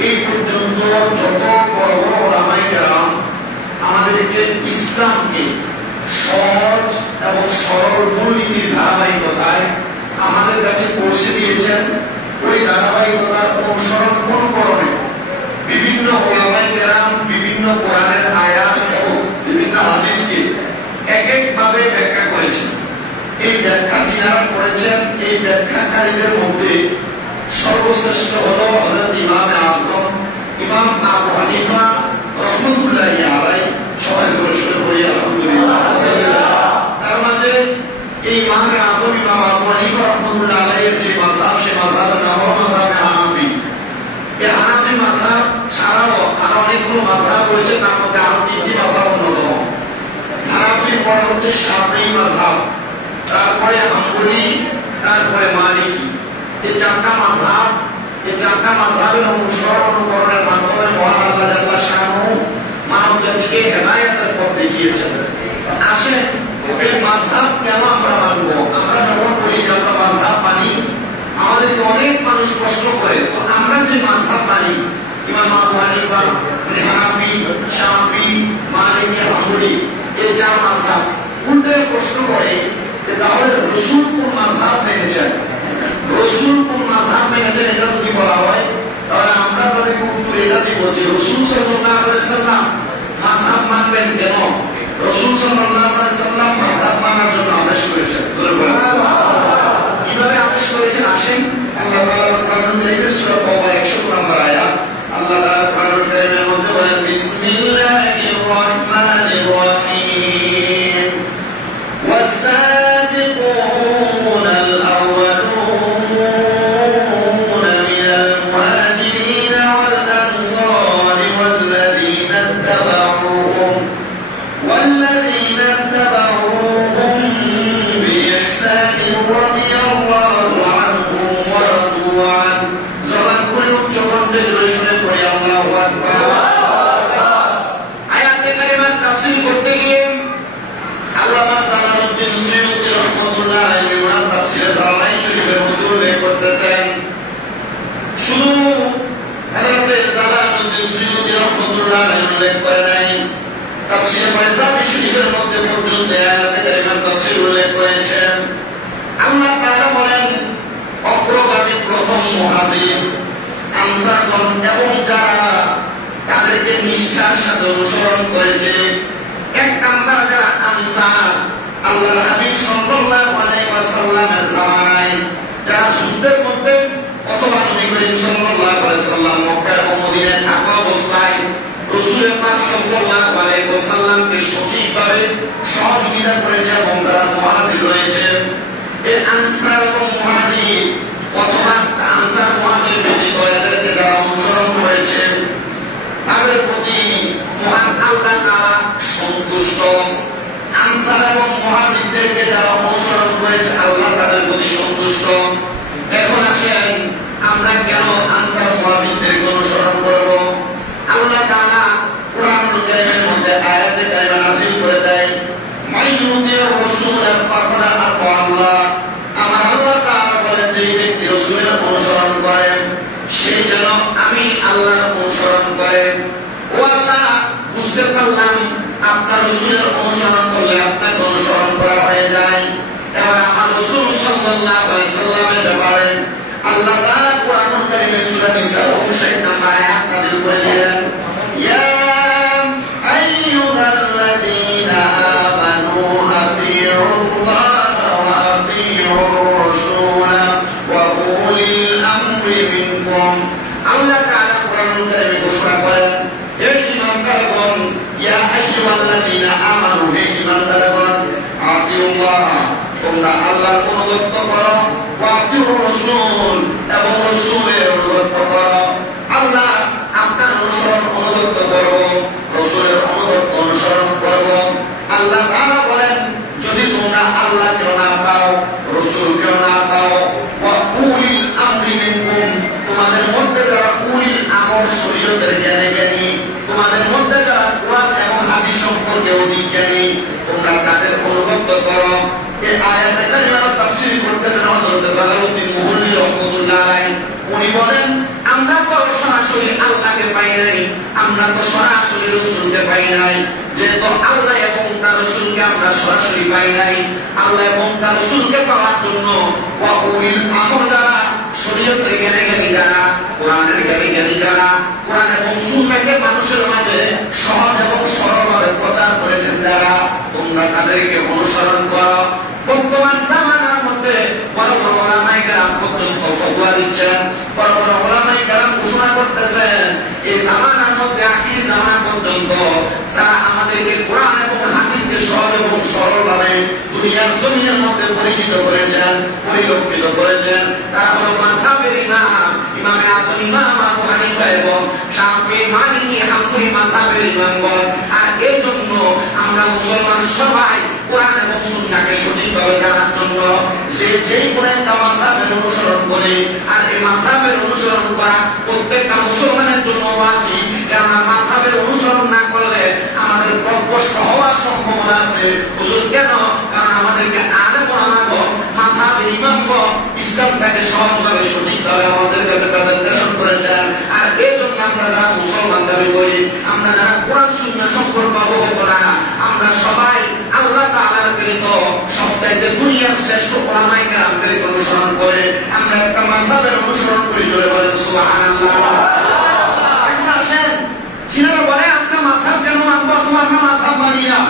এই পর্যন্ত যত বড় বড় আমাদেরকে ইসলামকে সহজ এবং সরল মূলনীতির ধারাবাহিকতায় আমাদের কাছে পৌঁছে দিয়েছেন। ওই ধারাবাহিকতার অনুসরণ অনুকরণে বিভিন্ন ওলামায়ে কেরাম বিভিন্ন কোরআনের আয়াত এবং বিভিন্ন হাদিসকে এক একভাবে ব্যাখ্যা করেছেন। এই ব্যাখ্যা যিনারা করেছেন, এই ব্যাখ্যাকারীদের মধ্যে সর্বশ্রেষ্ঠ হল হযরত ইমাম আযম ইমাম আবু হানিফা রাহমাতুল্লাহি আলাইহি। সবাই জোরে সোরে বলি আলহামদুলিল্লাহ। তার মাঝে এই ইমাম আযম ইমাম আবু হানিফা রাহমাতুল্লাহি আলাইহির যে মাযহাব, সে মাযহাবের নাম হলো মাযহাবে হানাফি। এই হানাফি মাযহাব ছাড়াও আরো অনেকগুলো মাযহাব রয়েছে, তার মধ্যে আরো তিনটি মাযহাব অন্যতম। হানাফির পরে হচ্ছে শাফিঈ মাযহাব, তারপরে হাম্বলি, তারপরে মালিকি। এই চারটা মাযহাব, এই চারটা মাযহাবের অনুসরণ অনুকরণের মাধ্যমে মহান আল্লাহ জাল্লা শানুহু মানব জাতিকে হেদায়েতের পথ দেখিয়েছেন। আসেন এই মাযহাব কেন আমরা মানবো? আমরা যখন বলি যে আমরা মাযহাব মানি, আমাদেরকে অনেক মানুষ প্রশ্ন করে, তো আমরা যে মাযহাব মানি ইমাম আবু হানিফা মানে হানাফি, শাফিঈ, মালিকি, হাম্বলি, এই চার মাযহাব, উল্টে প্রশ্ন করে যে তাহলে রাসূল কোন মাযহাব মেনেছেন? রাসূল কোন মাযহাব মেনেছেন এটা যদি বলা হয়, তাহলে আমরা তাদেরকে উত্তর এটা দিব যে রাসূল সাল্লাল্লাহু আলাইহি ওয়াসাল্লাম মাযহাব মানবেন কেন? রাসূল সাল্লাল্লাহু আলাইহি ওয়াসাল্লাম মাযহাব মানার জন্য আদেশ করেছেন। কিভাবে আদেশ করেছেন? আসেন আল্লাহ তাআলা কোরআন কারীমে সূরা তাওবা 100 নম্বর আয়াত, আল্লাহ তাআলা কোরআন কারীমের মধ্যে বলেন, বিসমিল্লাহির রাহমানির রহিম, والسابقون الأولون من المهاجرين والأنصار والذين اتبعوهم بإحسان رضي الله عنهم ورضوا عنه। زمان كل جوان دجرشون قوي الله أكبر। آيات كلمات تفسير করতে গিয়ে আল্লামা জালালউদ্দিন সুয়ুতী রাহমাতুল্লাহ আলাইহি ওনার তাফসীরে জালালাইন শরীফের মধ্যে উল্লেখ করতেছেন, শুধু হযরত জালালউদ্দিন সুয়ুতী রাহমাতুল্লাহ আলাইহি উল্লেখ করে নাই, তাফসীরে বাইজাবি শরীফের মধ্যে পর্যন্ত আয়াতে কারিমার তাফসীর উল্লেখ করেছেন। আল্লাহ তাআলা বলেন, অগ্রগামী প্রথম মুহাজির আনসারগণ এবং যারা তাদেরকে নিষ্ঠার সাথে অনুসরণ করেছে। এক নাম্বার যারা আনসার, আল্লাহর হাবিব সাল্লাল্লাহু আলাইহি ওয়াসাল্লামের জামানায় যারা যুদ্ধের মধ্যে অথবা নবী করিম সাল্লাল্লাহু আলাইহি ওয়াসাল্লাম মক্কা এবং মদিনায় থাকা অবস্থায় রাসূল পাক সাল্লাল্লাহু আলাইহি ওয়াসাল্লামকে সঠিকভাবে সহযোগিতা করেছে এবং যারা মুহাজির রয়েছে, এই আনসার এবং মুহাজির অথবা আনসার মুহাজির ব্যতীত এদেরকে যারা অনুসরণ করেছে, তাদের প্রতি মহান আল্লাহ তাআলা সন্তুষ্ট। আনসার এবং মুহাজিরদেরকে যারা অনুসরণ করেছে, আল্লাহ তাদের প্রতি সন্তুষ্ট। এখন আসেন আমরা কেন আনসার মুহাজিরদেরকে অনুসরণ করব? আল্লাহ তাআলা কোরআনুল কারীমের মধ্যে আয়াতে কারিমা নাযিল করে দেয়, মাইয়ুতির রাসূল ফাকাদ আতা আল্লাহ। আমার আল্লাহ তাআলা বলেন, যে ব্যক্তি রাসূলের অনুসরণ করে সেই যেন আমি আল্লাহর অনুসরণ করে। ও আল্লাহ, বুঝতে পারলাম আপনার রাসূলের অনুসরণ করলে আপনাকে অনুসরণ করা হয়ে যায়। এবার আমার রাসূল সাল্লাল্লাহু আলাইহি ওয়াসাল্লামের ব্যাপারে আল্লাহ তাআলা কোরআনুল কারীমে সূরা নিসা 59 নম্বর আয়াত নাযিল করে দিলেন, ইয়া আইয়ুহাল্লাযীনা আমানু আতিউল্লাহ ওয়া আতিউর রাসূল ওয়া উলিল আমরি মিনকুম। আল্লাহ তাআলা কোরআনুল কারীমে ঘোষণা করেন, হে ঈমানদারগণ, ইয়া আইয়ুহাল্লাযীনা আমানু, হে ঈমানদারগণ, আতিউল্লাহ, তোমরা আল্লাহর অনুগত করো, ওয়া আতিউর রাসূল, এবং রাসূলের অনুগত করো। আল্লাহ আপনার অনুগত করব, রাসূলের অনুসরণ করব। আল্লাহ তাআলা বলেন, যদি তোমরা আল্লাহকে না পাও, রাসূলকে না পাও, ওয়া উলিল আমরি মিনকুম, তোমাদের মধ্যে যারা উলিল আমর শরীয়তের জ্ঞানী, তোমাদের মধ্যে যারা কোরআন এবং হাদিস সম্পর্কে অধিক জ্ঞানী, তোমরা তাদের অনুগত করো। এই আয়াতে কারিমার তাফসীর করতেছেন হযরত জালালউদ্দিন মুহল্লি রাহমাতুল্লাহ আলাইহি। উনি বলেন, আমরা তো সরাসরি আল্লাহকে পাই নাই, আমরা তো সরাসরি রাসূলকে পাই নাই, যেহেতু আল্লাহ এবং তার রাসূলকে আমরা সরাসরি পাই নাই, আল্লাহ এবং তার রাসূলকে পাওয়ার জন্য ওয়া উলিল আমর যারা, শরীয়তের জ্ঞানী যারা, কোরআনের জ্ঞানী যারা, কোরআন এবং সুন্নাহকে মানুষের মাঝে সহজ এবং সরলভাবে প্রচার করেছেন যারা, তোমরা তাদেরকে অনুসরণ করো। বর্তমান জামানার মধ্যে বড় বড় ওলামায়ে কেরাম পর্যন্ত ফতোয়া দিচ্ছেন, বড় বড় ওলামায়ে কেরাম ঘোষণা করতেছেন, এই জামানার মধ্যে আখির জামানা পর্যন্ত যারা আমাদেরকে কোরআন এবং হাদিসকে সহজ এবং সরলভাবে দুনিয়ার জমিনের মধ্যে পরিচিত করেছেন, পরিলক্ষিত করেছেন, তারা হলো মাযহাবের ইমাম, ইমামে আযম ইমাম আবু হানিফা এবং শাফিঈ, মালিকি, হাম্বলি মাযহাবের ইমামগণ। আর এই জন্য আমরা মুসলমান সবাই কোরআন এবং সুন্নাহকে সঠিকভাবে জানার জন্য যেই কোন একটা মাযহাবের অনুসরণ করে, আর এই মাযহাবের অনুসরণ করা প্রত্যেকটা মুসলমানের জন্য ওয়াজিব। কারণ মাযহাবের অনুসরণ না করলে আমাদের পথভ্রষ্ট হওয়ার সম্ভাবনা আছে। হুজুর কেন? কারণ আমাদেরকে আলেম ওলামাগণ, মাযহাবের ইমামগণ ইসলামটাকে সহজভাবে সঠিকভাবে আমাদের কাছে প্রেজেন্টেশন করেছেন। আর এই জন্য আমরা যারা মুসলমান দাবি করি, আমরা যারা কোরআন সুন্নাহ সম্পর্কে অবগত না, আমরা সবাই আল্লাহ তাআলার প্রেরিত সবচাইতে দুনিয়ার শ্রেষ্ঠ ওলামায়ে কেরামদেরকে অনুসরণ করে আমরা একটা মাযহাবের অনুসরণ করি। জোরে বলেন সুবহানাল্লাহ। এখন আসেন, যিনারা বলে আমরা মাযহাব কেন মানবো, অথবা আমরা মাযহাব মানি না,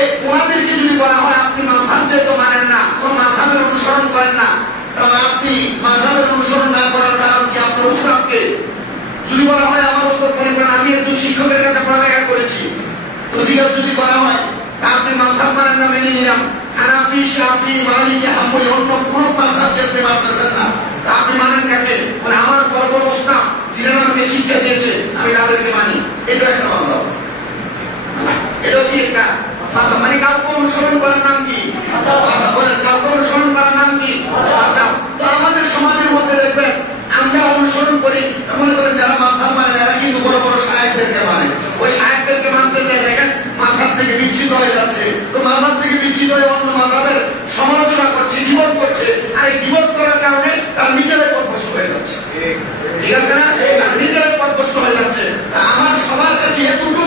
এই ওনাদেরকে যদি বলা হয় আপনি মাযহাব যেহেতু মানেন না, কোন মাযহাবের অনুসরণ করেন না, তাহলে আপনি মাযহাবের অনুসরণ না করার কারণ কি? আপনার উস্তাদকে যদি বলা হয়, আমার উস্তাদ মনে করেন আমি একজন শিক্ষকের কাছে পড়ালেখা করেছি, তো জিজ্ঞাসা যদি করা হয় আপনি মাযহাব মানেন না, মেনে নিলাম, হানাফি, শাফিঈ, মালিকি, হাম্বলি অন্য কোন মাযহাবকে আপনি মানতেছেন না, তা আপনি মানেন কাকে? মানে আমার বড় বড় উস্তাদ যিনি আমাকে শিক্ষা দিয়েছে আমি তাদেরকে মানি, এটা একটা মাযহাব। এটা কি একটা মাযহাব? মানে কাউকে অনুসরণ করার নাম কি? মাযহাব। বলেন, কাউকে অনুসরণ করার নাম কি? মাযহাব। তো আমাদের সমাজের মধ্যে দেখবেন আমরা অনুসরণ করি, মনে করেন যারা মাযহাব মানে এরা কিন্তু বড় বড় শায়েখদেরকে মানে, ওই শায়েখদেরকে মানতে চাই, দেখেন মাযহাব থেকে বিচ্ছিন্ন হয়ে যাচ্ছে। তো মাযহাব থেকে বিচ্ছিন্ন হয়ে অন্য মাযহাবের সমালোচনা করছে, গীবত করছে, আর এই গীবত করার কারণে তার নিজেরাই পথভ্রষ্ট হয়ে যাচ্ছে। ঠিক আছে না? নিজেরাই পথভ্রষ্ট হয়ে যাচ্ছে। আমার সবার কাছে এতটুকু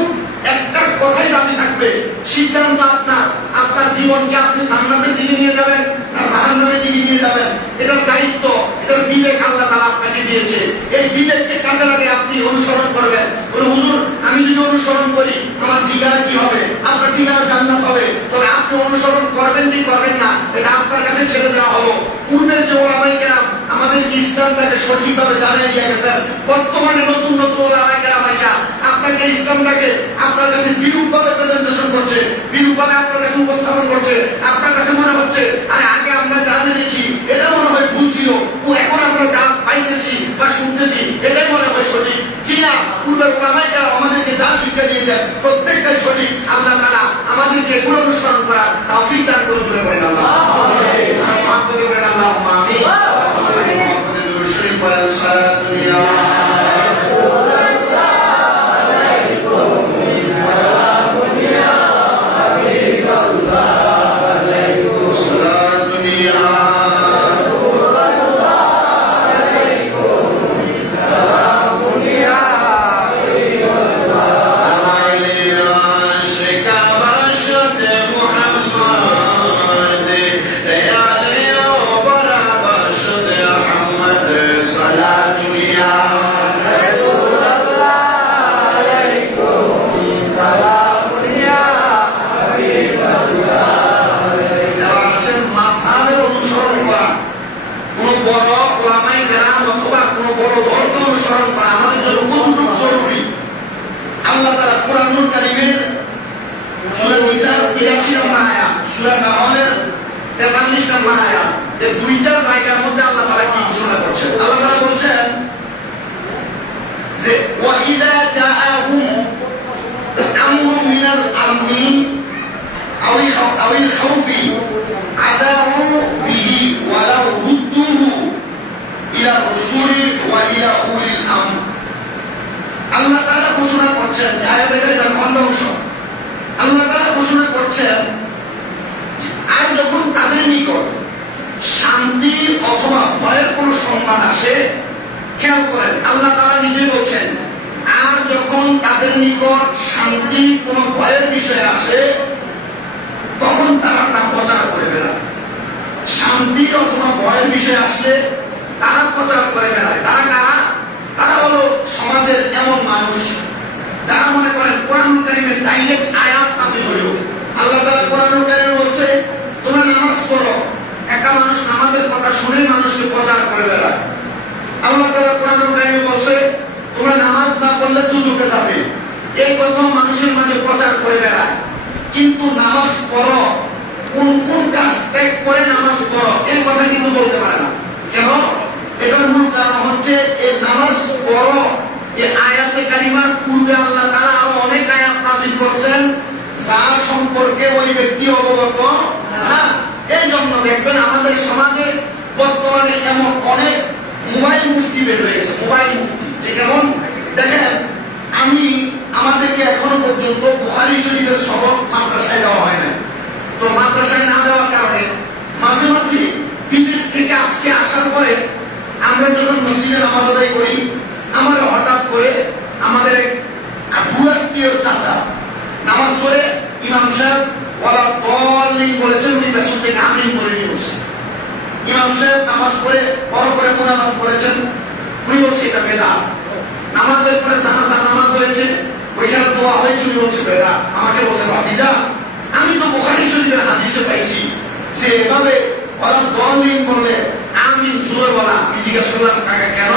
একটা কথাই দাবি থাকবে, সিদ্ধান্ত আপনার। আপনার জীবনকে আপনি জান্নাতের দিকে নিয়ে যাবেন না জাহান্নামের দিকে নিয়ে যাবেন, এটার দায়িত্ব, এটার বিবেক আল্লাহ তাআলা আপনাকে দিয়েছে। এই বিবেককে কাজে লাগিয়ে আপনি অনুসরণ করবেন। বলে হুজুর আমি যদি অনুসরণ করি আমার ঠিকানা কি হবে? আপনার ঠিকানা জান্নাত হবে। তবে আপনি অনুসরণ করবেন কি করবেন না এটা আপনার কাছে ছেড়ে দেওয়া হলো। পূর্বের যে ওলামায়ে কেরাম আমাদের ইসলামটাকে সঠিকভাবে জানিয়ে দিয়ে গেছেন, বর্তমানে নতুন নতুন ওলামায়ে কেরাম আইসা আপনাকে ইসলামটাকে আপনার কাছে বিরূপভাবে প্রেজেন্টেশন করছে, বিরূপভাবে আপনার কাছে উপস্থাপন করছে। আপনার কাছে মনে হচ্ছে আরে আগে আমরা যা জেনেছি এটা মনে হয় ভুল ছিল, ও এখন আমরা যা পাইতেছি বা শুনতেছি এটাই মনে হয় সঠিক। জি না, পূর্বের ওলামায়ে কেরাম আমাদেরকে যা শিক্ষা দিয়েছেন প্রত্যেকটাই সঠিক। আল্লাহ তাআলা আমাদেরকে এগুলো অনুসরণ করার তৌফিক দান করুন। জোরে বলেন আল্লাহুম্মা আমিন। দুইটা জায়গার মধ্যে আল্লাহ তাআলা কি ঘোষণা করছেন? আল্লাহ তাআলা বলছেন যে ওয়াইদা জাআহুম আমরুম মিনাল আমনি আউল খাউফি আদাউ বিহি ওয়ালাউ রুদ্দুহু ইলা রাসূলি ওয়া ইলা উলিল আমর। আল্লাহ তাআলা ঘোষণা করছেন, আয়াতের এটা খণ্ড অংশ। আল্লাহ তাআলা ঘোষণা করছেন আর যখন তাদের নিকট শান্তি অথবা ভয়ের কোন সংবাদ আসে, খেয়াল করেন আল্লাহ তাআলা নিজে বলছেন, আর যখন তাদের নিকট শান্তি কোন ভয়ের বিষয় আসে তখন তারা তা প্রচার করে বেড়ায়। শান্তি অথবা ভয়ের বিষয় আসলে তারা প্রচার করে বেড়ায়। তারা কারা? তারা হলো সমাজের এমন মানুষ যারা মনে করেন কোরআন কারীমের ডাইরেক্ট আয়াত নাযিল হইল, আল্লাহ তাআলা কোরআন কারীমে বলছে তোমরা নামাজ পড়ো, একটা মানুষ নামাজের কথা শুনে মানুষকে প্রচার করে বেড়ায়। আল্লাহ তাআলা কোরআন কারীমে বলছে তোমরা নামাজ না পড়লে দুজকে যাবে, এই কথা মানুষের মাঝে প্রচার করে বেড়ায়। কিন্তু নামাজ পড়ো, কোন কোন কাজ ত্যাগ করে নামাজ পড়ো এই কথা কিন্তু বলতে পারে না। কেন? এটার মূল কারণ হচ্ছে এই নামাজ পড়ো এই আয়াতে কারিমার পূর্বে আল্লাহ তাআলা আরো অনেক আয়াত নাযিল করেছেন যার সম্পর্কে ওই ব্যক্তি অবগত না। এই জন্য দেখবেন আমাদের সমাজে বর্তমানে এমন অনেক মোবাইল মুফতি বের হয়েছে। মোবাইল মুফতি যে কেমন দেখেন, আমাদেরকে এখনো পর্যন্ত বুখারী শরীফের সবক মাদ্রাসায় দেওয়া হয় না। তো মাদ্রাসায় না দেওয়ার কারণে মাঝে মাঝে বিদেশ থেকে আসার পরে আমরা যখন মসজিদে নামাজ আদায় করি, আমার হঠাৎ করে আমাদের বুয়াত্মীয় চাচা নামাজ পড়ে ইমাম সাহেব ওয়ালা দলিন বলেছেন, উনি পেছন থেকে আমিন বলে নিয়ে বসে। ইমাম সাহেব নামাজ পড়ে বড় করে মোনাজাত করেছেন, উনি বলছে এটা বেদাত। নামাজের পরে জানাজা নামাজ হয়েছে, ওইখানে দোয়া হয়েছে, উনি বলছে বেদাত। আমাকে বলছে ভাতিজা, আমি তো বুখারী শরীফের হাদিসে পাইছি যে এভাবে ওয়ালা দলিন বললে আমিন জোরে বলা। আমি জিজ্ঞেস করলাম কাকা কেন?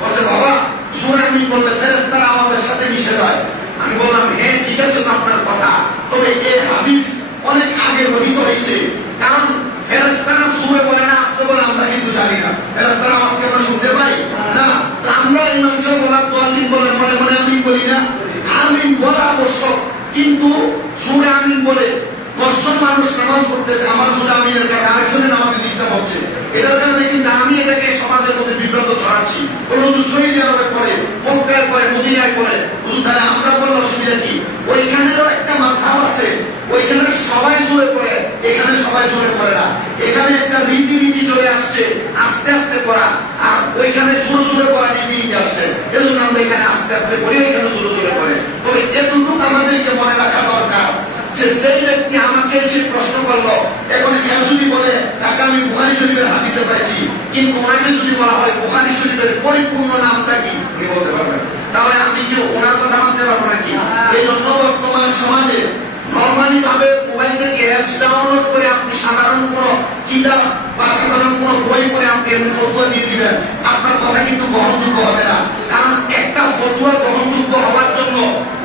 বলছে বাবা জোরে আমিন বললে ফেরেশতারা আমাদের সাথে মিশে যায়। আমি বললাম হ্যাঁ ঠিক আছে তো আপনার কথা, তবে এই হাদিস অনেক আগে বর্ণিত হয়েছে, কারণ ফেরেশতারা জোরে বলে না আস্তে বলে আমরা কিন্তু জানি না। ফেরেশতারা আমাকে আমরা শুনতে পাই না, আমরা ইমাম সাহেব ওয়ালা দলিন বলে মনে মনে আমিন বলি না। আমিন বলা আবশ্যক, কিন্তু জোরে আমিন বলে 10 জন মানুষ নামাজ পড়তেছে, আমার জোরে আমিনের কারণে আরেকজনের নামাজে ডিস্টার্ব হচ্ছে। এটার কারণে কিন্তু আমি এটাকে সমাজের মধ্যে বিভ্রান্ত ছড়াচ্ছি। কোন সৌদি আরবে পড়ে, মক্কায় পড়ে, মদিনায় পড়ে, তাহলে আমরা বললে অসুবিধা কি? ওইখানেরও একটা মাযহাব আছে, ওইখানে সবাই জোরে পড়ে, এখানে সবাই জোরে পড়ে না। এখানে একটা রীতি চলে আসছে আস্তে আস্তে পড়া, আর ওইখানে জোরে জোরে পড়া রীতি আসছে। এজন্য আমরা এখানে আস্তে আস্তে পড়ি, ওইখানে জোরে জোরে পড়ে। তবে এতটুকু আমাদেরকে মনে রাখা দরকার যে সেই ব্যক্তি আমাকে এসে প্রশ্ন করলো, এখন যদি বলে কাকা আমি বুখারী শরীফের হাদিসে পাইছি, কিন্তু ওনাকে যদি বলা হয় বুখারী শরীফের পরিপূর্ণ নামটা কি, উনি বলতে পারবেন, তাহলে আমি কি ওনার কথা মানতে পারবো নাকি? এই জন্য বর্তমান সমাজে নরমালি ভাবে মোবাইল থেকে অ্যাপস ডাউনলোড করে আপনি সাধারণ কোন কিতাব বা সাধারণ কোন বই পড়ে আপনি এমনি ফতোয়া দিয়ে দিবেন, আপনার কথা কিন্তু গ্রহণযোগ্য হবে না। কারণ একটা ফতোয়া গ্রহণযোগ্য হওয়ার জন্য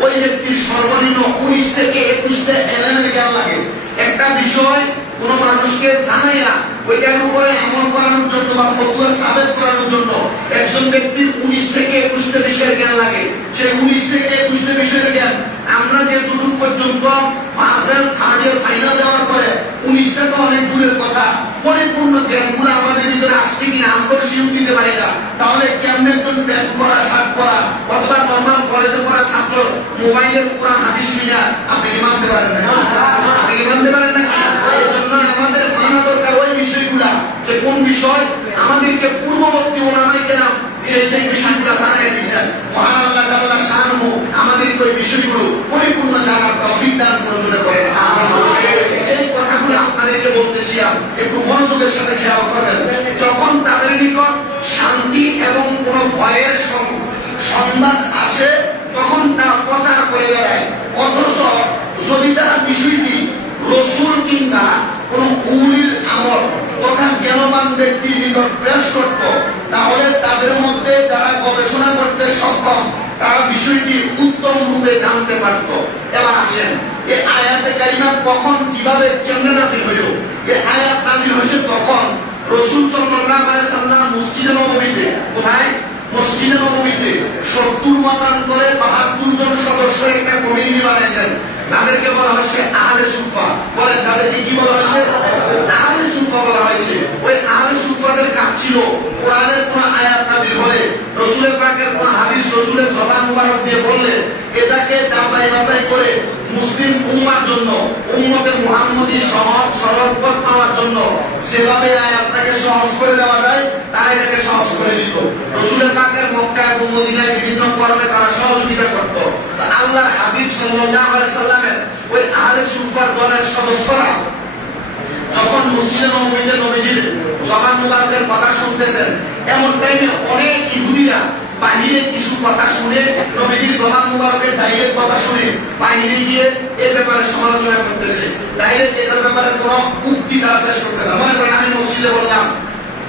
ওই ব্যক্তির সর্বনিম্ন 19 থেকে 21টা এলেমের জ্ঞান লাগে। একটা বিষয় কোন মানুষকে জানাইয়া ওইটার উপরে আমল করানোর জন্য বা ফতোয়া সাবেত করানোর জন্য একজন ব্যক্তির 19 থেকে 21টা বিষয়ের জ্ঞান লাগে। সেই 19 থেকে 21টা বিষয়ের জ্ঞান আমরা যেটুকু পর্যন্ত ফার্স্ট থার্ড ইয়ার ফাইনাল দেওয়ার পরে 19টা তো অনেক দূরের কথা, পরিপূর্ণ জ্ঞানগুলো আমাদের ভিতরে আসছে কিনা আমরা শিউ দিতে পারি না। তাহলে কেমনে একজন ব্যাগ করা শার্ট করা অথবা নর্মাল কলেজে পড়া ছাত্র মোবাইলের কোরআন হাদিস শুনে আপনি কি মানতে পারেন না? আপনি কি মানতে পারেন না? এই জন্য আমাদের মানা দরকার ওই বিষয়গুলা, যে কোন বিষয় আমাদেরকে পূর্ববর্তী ওলামায়ে কেরাম যে বিষয়গুলো জানাই দিয়েছেন, মহান আল্লাহ তাআলা শানহু আমাদেরকে ওই বিষয়গুলো পরিপূর্ণ জানার তৌফিক দান করুন। সেই কথাগুলো আপনাদেরকে বলতেছি, একটু মনোযোগের সাথে খেয়াল করবেন। যখন তাদের নিকট শান্তি এবং কোন ভয়ের সংবাদ আসে তখন তারা প্রচার করে বেড়ায়। অথচ যদি তারা বিষয়টি রাসূল কিংবা কোন উলিল আমর তথা জ্ঞানবান ব্যক্তির নিকট পেশ করত, তাহলে তাদের মধ্যে যারা গবেষণা করতে সক্ষম তারা বিষয়টি উত্তম রূপে জানতে পারত। এবার আসেন এই আয়াতে কারিমা কখন কিভাবে কেমনে নাযিল হইল? এই আয়াত নাযিল হয়েছে তখন রাসূল সাল্লাল্লাহু আলাইহি সাল্লাম মসজিদে নববীতে, কোথায়? মসজিদে নববীতে 70 মতান্তরে 72 জন সদস্য একটা কমিটি বানাইছেন, যাদেরকে বলা হয়েছে আহলে সুফা। বলে তাদেরকে কি বলা হয়েছে? আহলে সুফা বলা হয়েছে। ওই আহলে সুফাদের কাজ ছিল কোরআনের কোন আয়াত নাযিল হলে, রাসূলের পাকের কোন হাদিস রাসূলের জবান মুবারক দিয়ে বললে এটাকে যাচাই বাছাই করে মুসলিম উম্মার জন্য, উম্মতে মুহাম্মদী সহজ সরল পথ পাওয়ার জন্য যেভাবে আয়াতটাকে সহজ করে দেওয়া যায় তারা এটাকে সহজ করে দিত। রাসূলের পাকের মক্কা এবং মদিনায় বিভিন্ন কর্মে তারা সহযোগিতা করত। সাল্লাল্লাহু আলাইহি সাল্লামের ওই আহলে সুফার দলের সদস্যরা যখন মসজিদে নববীতে নবীজির জবান মুবারকের কথা শুনতেছেন, এমন টাইমে অনেক ইহুদিরা বাহিরে কিছু কথা শুনে, নবীজির জবান মুবারকের ডাইরেক্ট কথা শুনে বাহিরে গিয়ে এই ব্যাপারে সমালোচনা করতেছে। ডাইরেক্ট এটার ব্যাপারে কোনো উক্তি তারা পেশ করতে না। মনে করেন আমি মসজিদে বললাম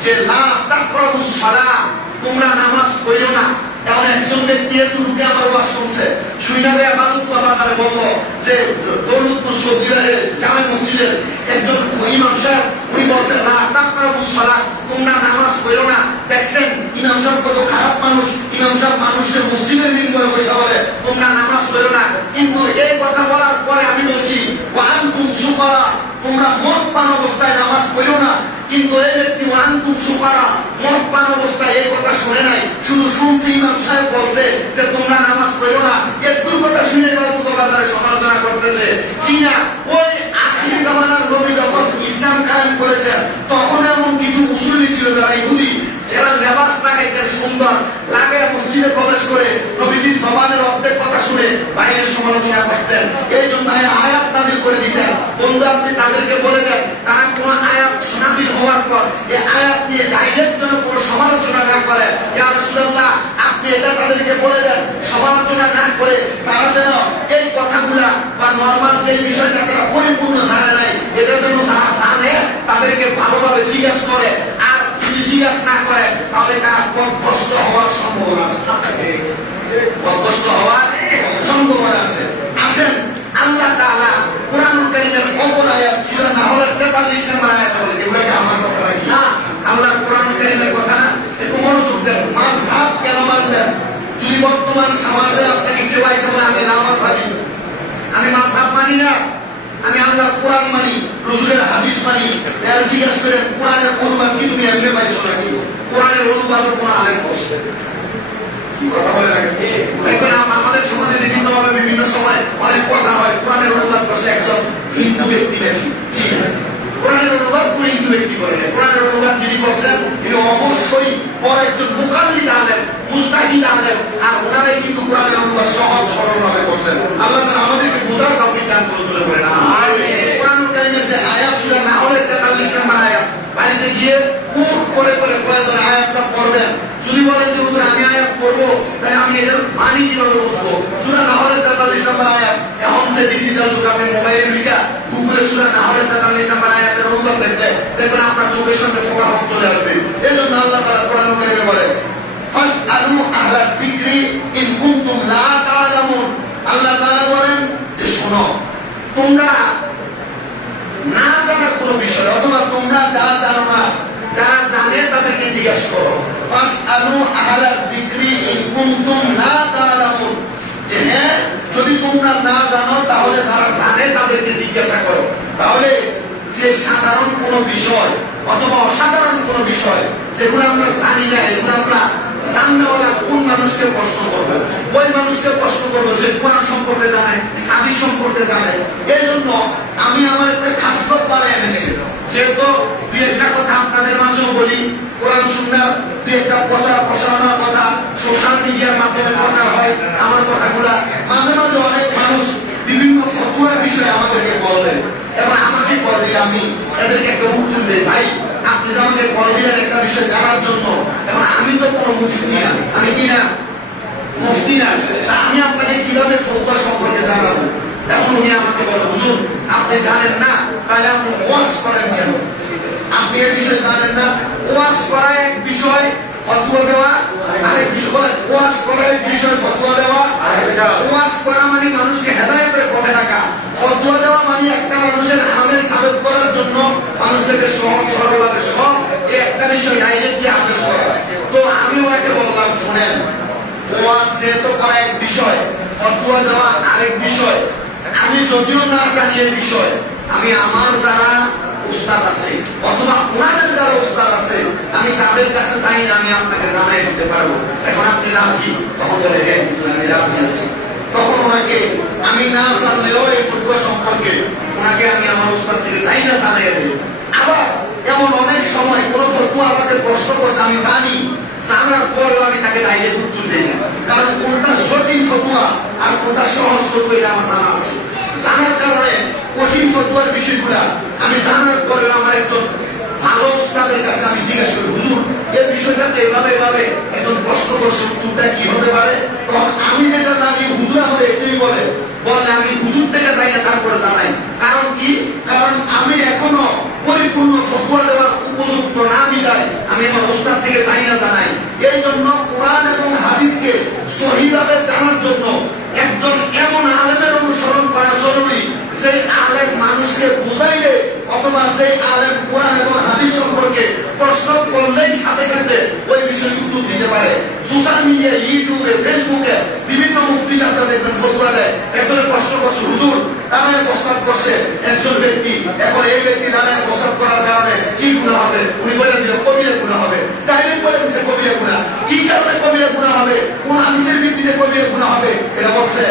যে লা তাকরাবুস সালাহ, তোমরা নামাজ পড়িও না। এখন একজন ব্যক্তি একটু ঢুকে আমার ওয়াজ শুনছে, শুইনারে ইবাদত করবার তারে বলল যে দৌলতপুর সৌদিবারে জামে মসজিদের একজন ইমাম সাহেব উনি বলছেন লা তাকরাবুস সালাহ, তোমরা নামাজ পড়িও না। দেখছেন ইমাম সাহেব কত খারাপ মানুষ, ইমাম সাহেব মানুষের মসজিদের মিম্বরে বসে বলে তোমরা নামাজ পড়িও না। কিন্তু এই কথা বলার পরে আমি বলছি ওয়া আনতুম সুকারা, তোমরা মদ পান অবস্থায় নামাজ পড়িও না। কিন্তু এই ব্যক্তি ওয়া আনতুম সুকারা, মদ পান অবস্থায় এই কথা শুনে নাই, শুধু শুনছি ইমাম সাহেব বলছে যে তোমরা নামাজ পড়িও না। এই দুই কথা শুনে বাজারে সমালোচনা করতেছে। চীনা ওই আখিরি জামানার নবী যখন ইসলাম কায়েম করেছেন, তখন এমন কিছু মুসলিম ছিল যারা ইহুদি, এরা লেবাস লাগাইতেন সুন্দর, লাগে মসজিদে প্রবেশ করে নবীজির জবানের অর্ধেক কথা শুনে বাইরের সমালোচনা করতেন। এই জন্য আয়াত নাযিল করে দিতেন। বন্ধু আপনি তাদেরকে বলে দেন, তারা কোন আয়াত নাযিল হওয়ার পর এই আয়াত নিয়ে ডাইরেক্ট যেন কোনো সমালোচনা না করে। ইয়া রাসূলুল্লাহ, আপনি এটা তাদেরকে বলে দেন, সমালোচনা না করে তারা যেন এই কথাগুলা বা নর্মাল যে বিষয়টা তারা পরিপূর্ণ জানে নাই, এটা যেন যারা জানে তাদেরকে ভালোভাবে জিজ্ঞাসা করে। আর জিজ্ঞাসা না করে তাহলে তারা পথভ্রষ্ট হওয়ার সম্ভাবনা আছে, পথভ্রষ্ট হওয়ার সম্ভাবনা আছে। আসেন আল্লাহ তাআলা কুরআনুল কারীমের অপর আয়াত সূরা নাহলের 43 নম্বর আয়াত বলে, এগুলোকে আমার কথা নাকি আল্লাহ কুরআনুল কারীমের কথা না? একটু মনোযোগ দেন। মাযহাব কেন মানবেন? যদি বর্তমান সমাজে আপনাকে কেউ এসে বলে আমি নামাজী, আমি মাযহাব মানি না, আমি আল্লাহর কোরআন মানি, রাসূলের হাদিস মানি, এর জিজ্ঞাসা করেন কোরআনের অনুবাদ কি তুমি এমনি পাইছো নাকি? কোরআনের অনুবাদ কোন আলেম করছে? কি কথা বলে নাকি? দেখবেন আমাদের সমাজে বিভিন্ন ভাবে বিভিন্ন সময় অনেক কথা হয়, কোরআনের অনুবাদ করছে একজন হিন্দু ব্যক্তি নাকি? জি, কোরআনের অনুবাদ কোন হিন্দু ব্যক্তি করে না। কোরআনের অনুবাদ যিনি করছেন তিনি অবশ্যই বড় একজন মুকাল্লিদ আলেম, মুস্তাহিদ আলেম, আর ওনারাই কিন্তু কোরআনের অনুবাদ সহজ সরল ভাবে করছেন। আল্লাহ তাআলা আমাদেরকে বোঝার তৌফিক দান করুন বলে না। কোরআনুল কারীমের যে আয়াত সূরা নাহলের 43 নম্বর আয়াত, বাড়িতে গিয়ে কোট করে করে প্রয়োজন আয়াতটা পড়বেন। যদি বলেন যে হুজুর আমি আয়াত পড়বো, তাই আমি এর মানি কিভাবে বুঝবো? সূরা নাহলের 43 নম্বর আয়াত, এখন যে ডিজিটাল যুগ, আপনি মোবাইলে লিখা গুগলে সূরা নাহলের 43 নম্বর আয়াতের অনুবাদ দেখতে দেখবেন আপনার চোখের সামনে ফোকাস চলে আসবে। এই জন্য আল্লাহ তাআলা কোরআনুল কারীমে বলে ফাসআলু আহলা যিকরি ইন কুনতুম লা তা'লামুন। আল্লাহ তাআলা বলেন যে শোনো, তোমরা না জানা কোনো বিষয় অথবা তোমরা যা জানো না, যারা জানে তাদেরকে জিজ্ঞাসা করো। ফাসআলু আহলা যিকরি ইন কুনতুম লা তা'লামুন, যে হ্যাঁ যদি তোমরা না জানো তাহলে যারা জানে তাদেরকে জিজ্ঞাসা করো। তাহলে যে সাধারণ কোনো বিষয় অথবা অসাধারণ কোনো বিষয় যেগুলো আমরা জানি না, এগুলো আমরা জাননেওয়ালা কোন মানুষকে প্রশ্ন করবো? ওই মানুষকে প্রশ্ন করবো যে কোরআন সম্পর্কে জানে, হাদিস সম্পর্কে জানে। এই জন্য আমি আমার একটা খাসলত বানিয়ে এনেছি, যেহেতু দুই একটা কথা আপনাদের মাঝেও বলি, কোরআন সুন্নাহর দুই একটা প্রচার প্রসারণার কথা সোশ্যাল মিডিয়ার মাধ্যমে প্রচার হয় আমার কথাগুলা। মাঝে মাঝে অনেক মানুষ বিভিন্ন ফতোয়ার বিষয়ে আমাদেরকে বলেন এবং আমাকে বলে আমি এদেরকে একটা উত্তর দেই, ভাই আপনি যে আমাকে কল দিলেন একটা বিষয় জানার জন্য, এখন আমি তো কোনো মুফতি না, আমি কি না মুফতি না, আমি আপনাকে কিভাবে ফতোয়া সম্পর্কে জানাবো? এখন উনি আমাকে বলে হুজুর আপনি জানেন না, তাহলে আপনি ওয়াজ করেন কেন? আপনি এই বিষয়ে জানেন না, ওয়াজ করা এক বিষয়, ফতোয়া দেওয়া আরেক বিষয়। বলেন ওয়াজ করা এক বিষয়, ফতোয়া দেওয়া ওয়াজ করা মানে মানুষকে হেদায়েতের পথে রাখা, ফতোয়া দেওয়া মানে একটা মানুষের আমেল সাবেত করার জন্য মানুষদেরকে সহজ সরলভাবে সব এই একটা বিষয় ডাইরেক্টলি আদেশ করা। তো আমি ওনাকে বললাম শুনেন, ওয়াজ যেহেতু করা এক বিষয়, ফতোয়া দেওয়া আরেক বিষয়, আমি যদিও না জানি এই বিষয়, আমি আমার যারা উস্তাদ আছে অথবা ওনাদের যারা উস্তাদ আছে আমি তাদের কাছে চাই না, আমি আপনাকে জানাই দিতে পারবো। এখন আপনি রাজি? তখন বলে হ্যাঁ আমি রাজি আছি। তখন ওনাকে আমি না জানলেও এই ফতোয়া সম্পর্কে ওনাকে আমি আমার উস্তাদ থেকে চাই না জানিয়ে দেব। আবার এমন অনেক সময় কোন ফতোয়া আমাকে প্রশ্ন করছে, আমি জানি, জানার পরেও আমি তাকে ডাইরেক্ট উত্তর দিই না, কারণ কোনটা সঠিক ফতোয়া আর কোনটা সহজ ফতোয়া এটা আমার ফতোয়ার বিষয়গুলা আমি জানার পরে আমার একজন ভালো উস্তাদের কাছে আমি জিজ্ঞেস করি, হুজুর এই বিষয়টা তো এভাবে একজন প্রশ্ন করছে, উত্তরটা কি হতে পারে? তখন আমি যেটা জানি হুজুর আমার এটাই বলে আমি হুজুর থেকে যাই না, তারপরে জানাই। কারণ কি? কারণ আমি এখনো পরিপূর্ণ ফতোয়া দেওয়ার উপযুক্ত না বিধায় আমি আমার উস্তাদ থেকে যাই না, জানাই। এই জন্য কোরআন এবং হাদিসকে সহিভাবে জানার জন্য একজন এমন আলেমের অনুসরণ করা জরুরি, সেই আলেম মানুষকে বুঝাইলে অথবা সেই আলেম কোরআন এবং হাদিস সম্পর্কে প্রশ্ন করলেই সাথে সাথে ওই বিষয়ে উত্তর দিতে পারে। সোশ্যাল মিডিয়া, ইউটিউবে, ফেসবুকে বিভিন্ন মুফতি সাহেবরা দেখবেন ফতোয়া দেয়, একজনের প্রশ্ন করছে, হুজুর দাঁড়ায় প্রস্তাব করছে একজন ব্যক্তি, এখন এই ব্যক্তি দাঁড়ায় প্রস্তাব করার কারণে কি গুনাহ হবে? উনি বলে দিল কবিরা গুনাহ হবে। ডাইরেক্ট বলে দিচ্ছে কবিরা গুনাহ। কি কারণে কবিরা গুনাহ হবে? কোন হাদিসের ভিত্তিতে কবিরা গুনাহ হবে? এটা বলছে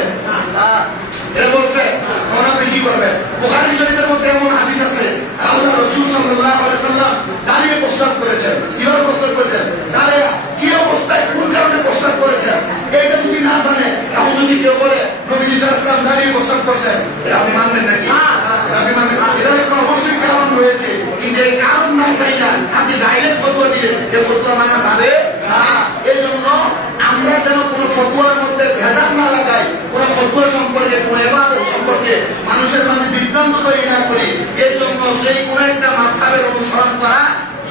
তখন আপনি কি করবেন? বুখারী শরীফের মধ্যে এমন হাদিস আছে, আল্লাহ রাসূল সাল্লাল্লাহু আলাইহি ওয়াসাল্লাম দাঁড়িয়ে প্রস্তাব করেছেন। কিভাবে প্রস্তাব করেছেন? দাঁড়িয়ে কি অবস্থায় কোন কারণে প্রস্তাব করেছেন এটা যদি না জানে, এখন যদি কেউ বলে নবী সাল্লাল্লাহু আলাইহি ওয়াসাল্লাম দাঁড়িয়ে প্রস্তাব করছেন, এটা আপনি মানবেন নাকি? আপনি মানবেন? এটার একটা অবশ্যই কারণ রয়েছে, কিন্তু এই কারণ না চাই না আপনি ডাইরেক্ট ফতোয়া দিলেন, এই ফতোয়া মানা যাবে না। এই জন্য আমরা যেন কোন ফতোয়ার মধ্যে ভেজাল না লাগাই, কোন ফতোয়া সম্পর্কে, কোন ইবাদত সম্পর্কে মানুষের মধ্যে বিভ্রান্ত তৈরি না করি। এর জন্য সেই কোন একটা মাযহাবের অনুসরণ করা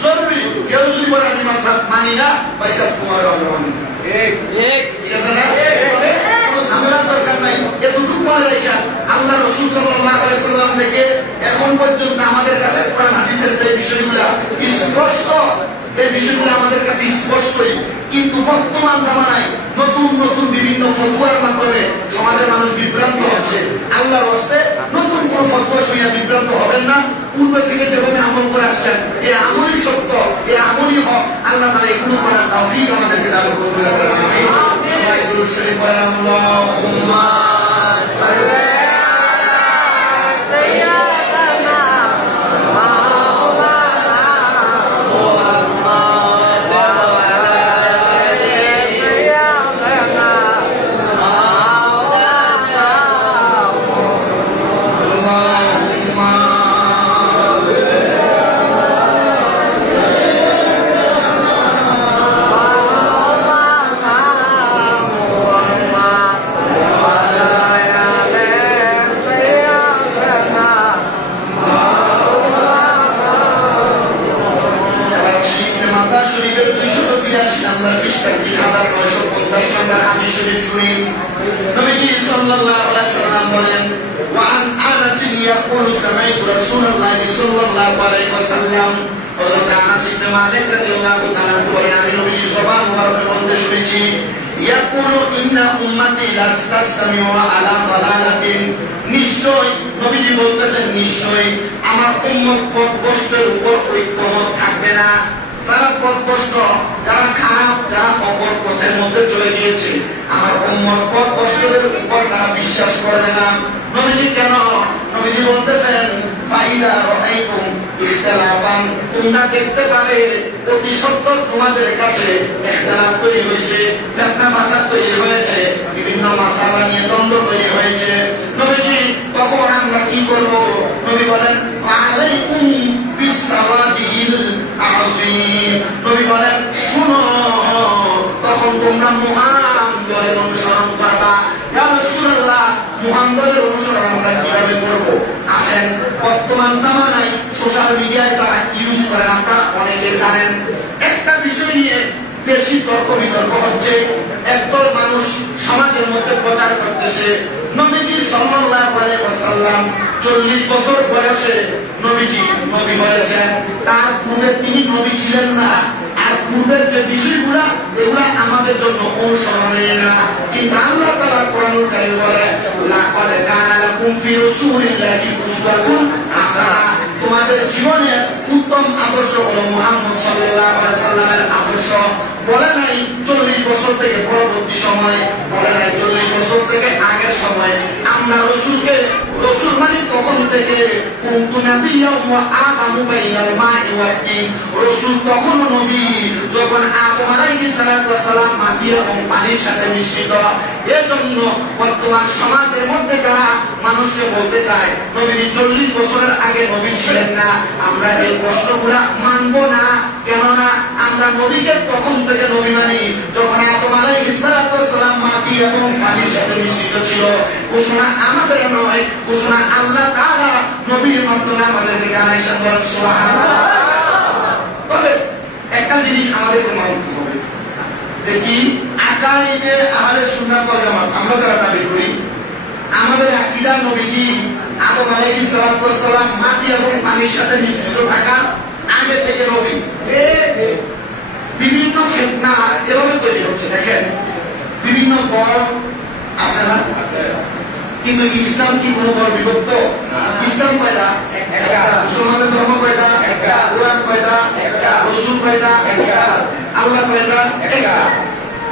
জরুরি। কেউ যদি বলে আমি মাযহাব মানি না, পয়সা তোমার মানি, ঠিক আছে না? তবে কোনো ঝামেলার দরকার নাই। এতটুকু বলে রেখা আল্লাহ রাসূল সাল্লাল্লাহু আলাইহি ওয়াসাল্লাম থেকে এখন পর্যন্ত আমাদের কাছে কোরআন হাদিসের সেই বিষয়গুলো স্পষ্ট, এই বিষয়গুলো আমাদের কাছে স্পষ্টই। কিন্তু বর্তমান জামানায় নতুন নতুন বিভিন্ন ফতোয়ার মাধ্যমে সমাজের মানুষ বিভ্রান্ত হচ্ছে। আল্লাহর ওয়াস্তে নতুন কোন ফতোয়া শুনে বিভ্রান্ত হবেন না। পূর্বে থেকে যেভাবে আমল করে আসছেন, এই আমলই সত্য, এই আমলই হক। আল্লাহ তাআলা এগুলো করার তৌফিক আমাদেরকে দান করুন। আমিন। সবাই দুরূদ শরীফ পড়েন। আল্লাহুম্মা সাল্লি নিশ্চয় নবীজি বলতেছেন, নিশ্চয় আমার উম্মত পথভ্রষ্টের উপর ঐক্যমত থাকবে না। যারা পথভ্রষ্ট, যারা খারাপ, যারা অপর পথের মধ্যে চলে গিয়েছে, আমার উম্মত পথভ্রষ্টদের উপর তারা বিশ্বাস করবে না। নবীজি কেন? নবীজি বলতেছেন ফাইদা রাআইতুম ইখতিলাফান, তোমরা দেখতে পাবে অতি সত্বর তোমাদের কাছে ইখতিলাফ তৈরি হয়েছে, ফিতনা ফাসাদ তৈরি হয়েছে, বিভিন্ন মাসালা নিয়ে দ্বন্দ্ব তৈরি হয়েছে। নবীজি তখন আমরা কি করব? নবী বলেন আলাইকুম বিসসাওয়াদিল আযীম। নবী বলেন শুনো, তখন তোমরা মুহাম্মদের অনুসরণ করবা। ইয়া রাসূলুল্লাহ, মুহাম্মদের অনুসরণ আমরা কিভাবে করব? আসেন, বর্তমান জামানায় সোশ্যাল মিডিয়ায় যারা ইউজ করেন আপনারা অনেকে জানেন, একটা বিষয় নিয়ে বেশি তর্ক বিতর্ক হচ্ছে। একদল মানুষ সমাজের মধ্যে প্রচার করতেছে নবীজি সাল্লাল্লাহু আলাইহি ওয়াসাল্লাম 40 বছর বয়সে নবীজি নবী হয়েছেন, তার পূর্বে তিনি নবী ছিলেন না। আর পূর্বের যে বিষয়গুলা এগুলা আমাদের জন্য অনুসরণীয় না। কিন্তু আল্লাহ তাআলা কোরআনুল কারীম বলে লাকাদ কানা লাকুম ফি রাসূলিল্লাহি উসওয়াতুন হাসানাহ, তোমাদের জীবনে উত্তম আদর্শ হলো মুহাম্মদ সাল্লাল্লাহু আলাইহি ওয়াসাল্লামের আদর্শ। বলে নাই 40 বছর থেকে পরবর্তী সময়, বলে নাই 40 বছর থেকে আগের সময়। আমরা রাসূলকে, রাসূল মানে তখন থেকে কুনতু নাবিয়্যান ওয়া আদামু বাইনাল মাই ওয়াত তিন, রাসূল তখনও নবী যখন আদম আলাইহিস সালাতু ওয়াস সালাম মাটি এবং পানির সাথে মিশ্রিত। এজন্য বর্তমান সমাজের মধ্যে যারা মানুষকে বলতে চায় নবী 40 বছরের আগে নবী ছিলেন না, আমরা এই প্রশ্নগুলা মানব না। কেননা আমরা নবীকে তখন থেকে নবী মানি যখন আদম আলাইহিস সালাতু ওয়াস সালাম মাটি এবং পানির সাথে মিশ্রিত ছিল। ঘোষণা আমাদের নয়, ঘোষণা আল্লাহ তাআলা নবীর মাধ্যমে আমাদেরকে জানাইছেন। বলেন সুবহানাল্লাহ। তবে একটা জিনিস আমাদেরকে মানতে হবে যে কি আকাইদে আহলে সুন্নাত ওয়াল জামাত আমরা যারা দাবি করি আমাদের আকীদা নবীজি আদম আলাইহিস সালাতু ওয়াস সালাম মাটি এবং পানির সাথে মিশ্রিত থাকা আগে থেকে নবী। বিভিন্ন ফিতনা এভাবে তৈরি হচ্ছে। দেখেন বিভিন্ন দল আছে না, কিন্তু ইসলাম কি কোনো দল বিভক্ত? ইসলাম কয়টা? মুসলমানের ধর্ম কয়টা? কোরআন কয়টা? রাসূল কয়টা? আল্লাহ কয়টা? একটা।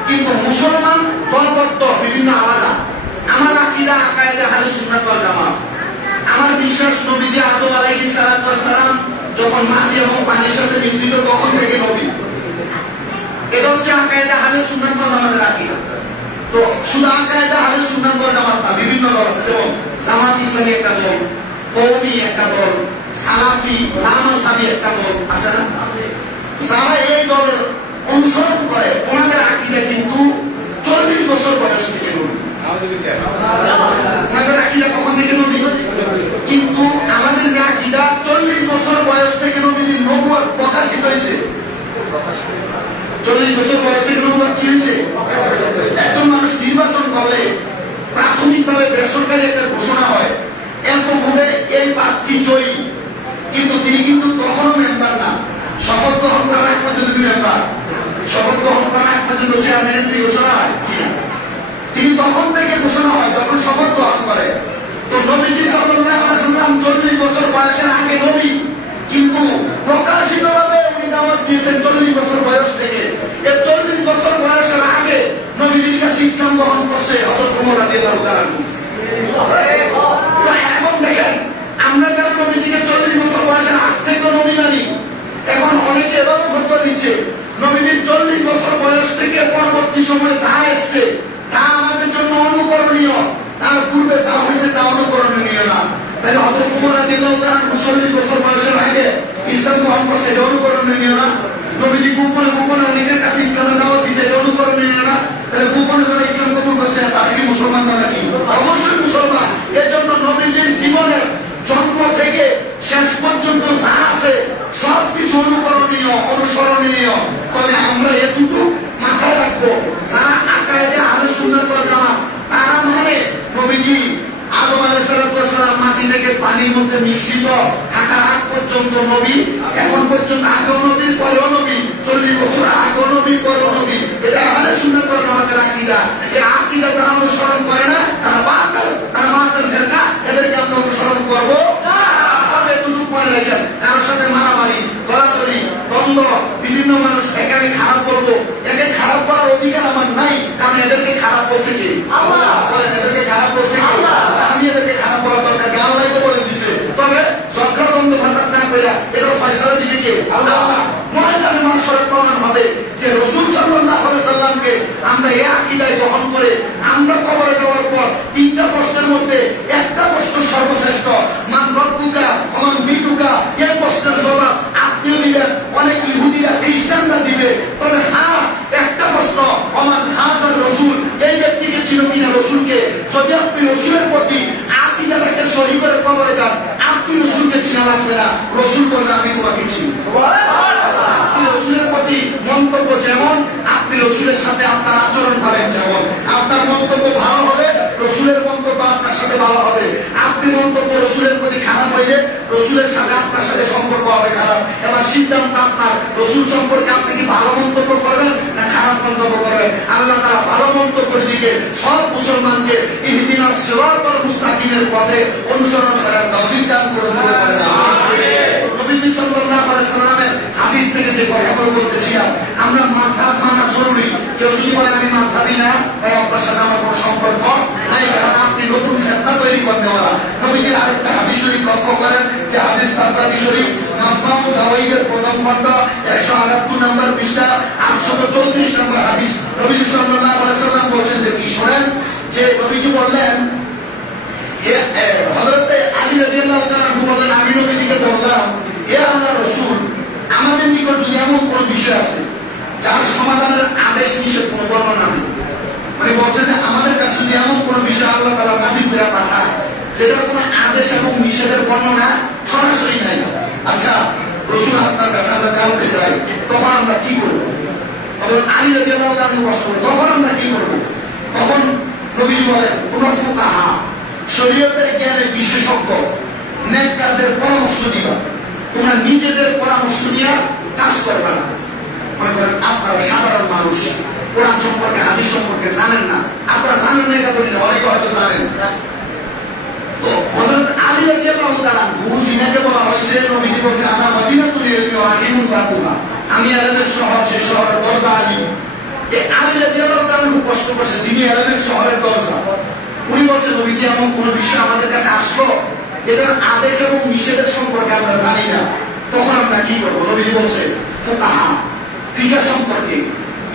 কিন্তু মুসলমান দলবদ্ধ বিভিন্ন আলাদা। আমার আকীদা আকায়েদে আহলে সুন্নাত ওয়াল জামাত, আমার বিশ্বাস নবীজি আদম আলাইহিস সালাতু ওয়াস সালাম যখন মাটি এবং পানির সাথে মিশ্রিত তখন থেকে নবী। এটা হচ্ছে আকায়েদে আহলে সুন্নাত ওয়াল জামাতের আকীদা। তো শুধু আকায়েদে আহলে সুন্নাত ওয়াল জামাত না, বিভিন্ন দল আছে, যেমন জামাত ইসলামী একটা দল, কওমি একটা দল, সালাফি লামাসাবি একটা দল আছে না। যারা এই দলের অনুসরণ করে ওনাদের আকীদা কিন্তু 40 বছর বয়স থেকে নবী। ওনাদের আকীদা কখন থেকে নবী? কিন্তু আমাদের যে আকীদা 40 বছর বয়স থেকে নবীর নবুয়ত প্রকাশিত হয়েছে। 40 বছর বয়স থেকে নবুয়ত কি হয়েছে? একজন মানুষ নির্বাচন করলে প্রাথমিকভাবে বেসরকারি একটা ঘোষণা হয়, এত ভোটে এই প্রার্থী জয়ী, কিন্তু তিনি কিন্তু তখনও মেম্বার না। শপথ গ্রহণ করার এক পর্যন্ত তিনি মেম্বার, শপথ গ্রহণ করার এক পর্যন্ত চেয়ারম্যানের ঘোষণা হয়, তিনি তখন থেকে ঘোষণা হয় যখন শপথ গ্রহণ করে। তো নবীজি সাল্লাল্লাহু আলাইহি ওয়াসাল্লাম 40 বছর বয়সের আগে নবী, কিন্তু প্রকাশিতভাবে উনি দাওয়াত দিয়েছেন 40 বছর বয়স থেকে। এই 40 বছর বয়সের আগে নবীজির কাছে ইসলাম গ্রহণ করছে হযরত ওমর রাদিয়াল্লাহু তাআলা। তো এখন দেখেন আমরা যারা নবীজিকে 40 বছর বয়সের আগ থেকে নবী মানি, এখন অনেকে এভাবে ফতোয়া দিচ্ছে নবীজির 40 বছর বয়স থেকে পরবর্তী সময় যা এসছে তা আমাদের জন্য অনুকরণীয়, তার পূর্বে যা হয়েছে তা অনুকরণীয় না। তাহলে হযরত ওমর রাদিয়াল্লাহু তাআলা 40 বছর বয়সের আগে ইসলাম গ্রহণ করছে, এটা অনুকরণীয় না। নবীজি গোপনে গোপনে অনেকের কাছে ইসলামের দাওয়াত দিতে, এটা অনুকরণীয় না। তাহলে গোপনে যারা ইসলাম কবুল করছে তারা কি মুসলমান না নাকি? অবশ্যই মুসলমান। এর জন্য নবীজির জীবনের জন্ম থেকে শেষ পর্যন্ত যা আছে সবকিছু অনুকরণীয়, অনুসরণীয়। তবে আমরা এটুকু মাথায় রাখবো, যারা আকায়েদে আহলে সুন্নাত ওয়াল জামাত তারা মানে নবীজি আদম আলাইহিস সালাম মাটি থেকে পানির মধ্যে মিশ্রিত থাকার আগ পর্যন্ত নবী, এখন পর্যন্ত আগেও নবী পরেও নবী, 40 বছর আগেও নবী পরেও নবী। এটা আহলে সুন্নাত ওয়াল জামাতের আকীদা। এই আকীদা যারা অনুসরণ করে না তারা বাতিল, তারা বাতিল ফিরকা, এদেরকে আমরা অনুসরণ করবো না। তবে এতটুকু মনে রাখেন, কারোর সাথে মারামারি, দরাদরি, দ্বন্দ্ব, বিভিন্ন মানুষ একে আমি খারাপ করবো, একে খারাপ করার অধিকার আমার নাই, কারণ এদেরকে খারাপ বলছে কি আল্লাহ। বলেন এদেরকে খারাপ বলছে কি আল্লাহ? আমি এদেরকে খারাপ বলার দরকার কি? আল্লাহ তো বলে দিছে। তবে ঝগড়া দ্বন্দ্ব ফাসাদ না কইরা এটা ফয়সালা দিবে কে? আল্লাহ। ময়দানে মাশারে প্রমাণ হবে যে রাসূল সাল্লাল্লাহু আলাইহি ওয়াসাল্লামকে আমরা এই আকীদায় গ্রহণ করে আমরা কবরে যাওয়ার পর 3টা প্রশ্নের মধ্যে একটা প্রশ্ন সর্বশ্রেষ্ঠ, মান রব্বুকা ওয়া মান দীনুকা। এই প্রশ্নের জবাব আপনিও দিবেন, অনেক ইহুদিরা খ্রিস্টানরা দিবে। তবে হ্যাঁ, একটা প্রশ্ন, ওমান হাযার রাসূল, এই ব্যক্তিকে ছিল কিনা রাসূলকে। যদি আপনি রাসূলের প্রতি আকীদাটাকে সহি করে কবরে যান, আপনি রাসূলকে চিনা লাগবে না, রাসূল বলবে আমি তোমাকে চিনি। সুবহানাল্লাহ। আপনি রাসূলের প্রতি মন্তব্য যেমন, আপনি রাসূলের সাথে আপনার আচরণ পাবেন যেমন। আপনার মন্তব্য ভালো হলে রাসূলের মন্তব্য আপনার সাথে ভালো হবে। আপনি মন্তব্য রাসূলের প্রতি খারাপ হইলে রাসূলের সাথে আপনার সাথে সম্পর্ক হবে খারাপ। এবার সিদ্ধান্ত আপনার, রাসূল সম্পর্কে আপনি কি ভালো মন্তব্য করবেন না খারাপ মন্তব্য করবেন। আল্লাহ তাআলা ভালো মন্তব্যের দিকে সব মুসলমানকে ইহদিনাস সিরাতাল মুস্তাকিমের পথে অনুসরণ করার তৌফিক দান করে দিবেন। আমিন। নবীজি সাল্লাল্লাহু আলাইহি ওয়াসাল্লামের হাদিস থেকে যে কথাগুলো বলতেছিলাম, আমরা মাযহাব মানা জরুরি। কেউ যদি বলে আমি মাযহাবি না, তাই আপনার সাথে আমার কোনো সম্পর্ক নাই, কারণ আপনি নতুন ফিতনা তৈরি করতে পারা। নবীজির আরেকটা হাদিস শরীফ মাজমাউ যাওয়াইদের প্রথম খণ্ড 178 নম্বর পৃষ্ঠা 834 নম্বর হাদিস নবী সাল্লাল্লাহু আলাইহি ওয়াসাল্লাম বলেছেন যে কি শুনেন, যে নবীজি বললেন, হযরত আলী রাদিয়াল্লাহু তাআলা বলেন, আমি নবীজিকে বললাম, হে আল্লাহর রাসূল, আমাদের নিকট যদি এমন কোন বিষয় আছে যার সমাধানের আদেশ নিষেধ কোনো বর্ণনা নেই, মানে বলছে যে আমাদের কাছে যদি এমন কোন বিষয় আল্লাহ তাআলা নাযিল করে পাঠায় যেটার কোনো আদেশ এবং নিষেধের বর্ণনা সরাসরি নাই, আচ্ছা রাসূল আপনার কাছে আমরা জানতে চাই, তখন আমরা কি করব? তখন আলী রাদিয়াল্লাহু তাআলা প্রশ্ন করেন, তখন আমরা কি করব? তখন নবীজি বলেন, তোমরা ফুকাহা, শরীয়তের জ্ঞানের বিশেষজ্ঞ নেককারদের পরামর্শ দিবা, তোমরা নিজেদের পরামর্শ নিয়ে কাজ করবে না। মনে করেন আপনারা সাধারণ মানুষ, কোরআন সম্পর্কে হাদিস সম্পর্কে জানেন না, আপনারা জানেন না এটা বলি না, অনেকে হয়তো জানেন। তো হযরত আলী রাদিয়াল্লাহু তাআলা যিনাকে বলা হয়েছে, নবীজি বলছে আনা মদিনাতুল ইলমি ওয়া আলিমুল বাকুহা, আমি ইলমের শহর, সেই শহরের দরজা আলী। এই আলী রাদিয়াল্লাহু তাআলা খুব কষ্ট করছে, যিনি ইলমের শহরের দরজা, উনি বলছেন নবীজি এমন কোন বিষয় আমাদের কাছে আসলো যেটার আদেশ এবং নিষেধের সম্পর্কে আমরা জানি না, তখন আমরা কি করবো? নবীজি বলছে ফুকাহা, ফিকহ সম্পর্কে,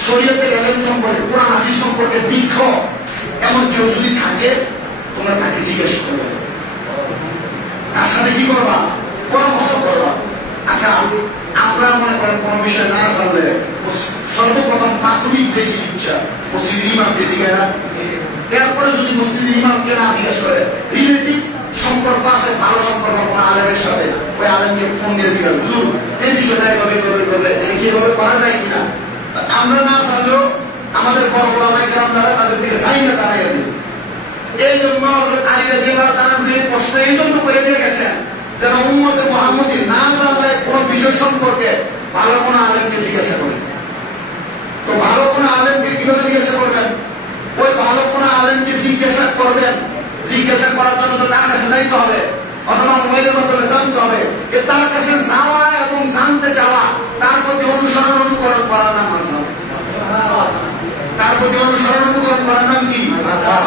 শরীয়তের ইলম সম্পর্কে, কোরআন হাদিস সম্পর্কে বিজ্ঞ এমন কেউ যদি থাকে তোমরা তাকে জিজ্ঞেস করবে, তার সাথে কি করবা? পরামর্শ করবা। আচ্ছা আমরা মনে করেন কোন বিষয় না জানলে সর্বপ্রথম প্রাথমিক যে চিকিৎসা মসজিদের ইমামকে জিজ্ঞাসা না, এরপরে যদি মসজিদের ইমামকে না জিজ্ঞেস করে, রিলেটিভ সম্পর্ক আছে, ভালো সম্পর্ক কোনো আলেমের সাথে, ওই আলেমকে ফোন দিয়ে দিবেন, হুজুর এই বিষয়টা এভাবে কিভাবে করা যায় কিনা, আমরা না জানলেও আমাদের বড় বড় ওলামায়ে যারা তাদের থেকে জানিয়ে জানাই দিই। এই জন্য আলী রাদিয়াল্লাহু তাআলা প্রশ্ন এই জন্য করে দিয়ে গেছেন যেন উম্মতে মুহাম্মদী না জানলে কোন বিষয় সম্পর্কে ভালো কোনো আলেমকে জিজ্ঞাসা করে। তো ভালো কোনো আলেমকে কিভাবে জিজ্ঞাসা করবেন? ওই ভালো কোনো আলেমকে জিজ্ঞাসা করবেন, জিজ্ঞাসা করার জন্য তো তার কাছে যাইতে হবে, অথবা মোবাইলের মাধ্যমে জানতে হবে। তার কাছে যাওয়া এবং জানতে চাওয়া, তার প্রতি অনুসরণ অনুকরণ করার নাম মাযহাব। তার প্রতি অনুসরণ অনুকরণ করার নাম কি?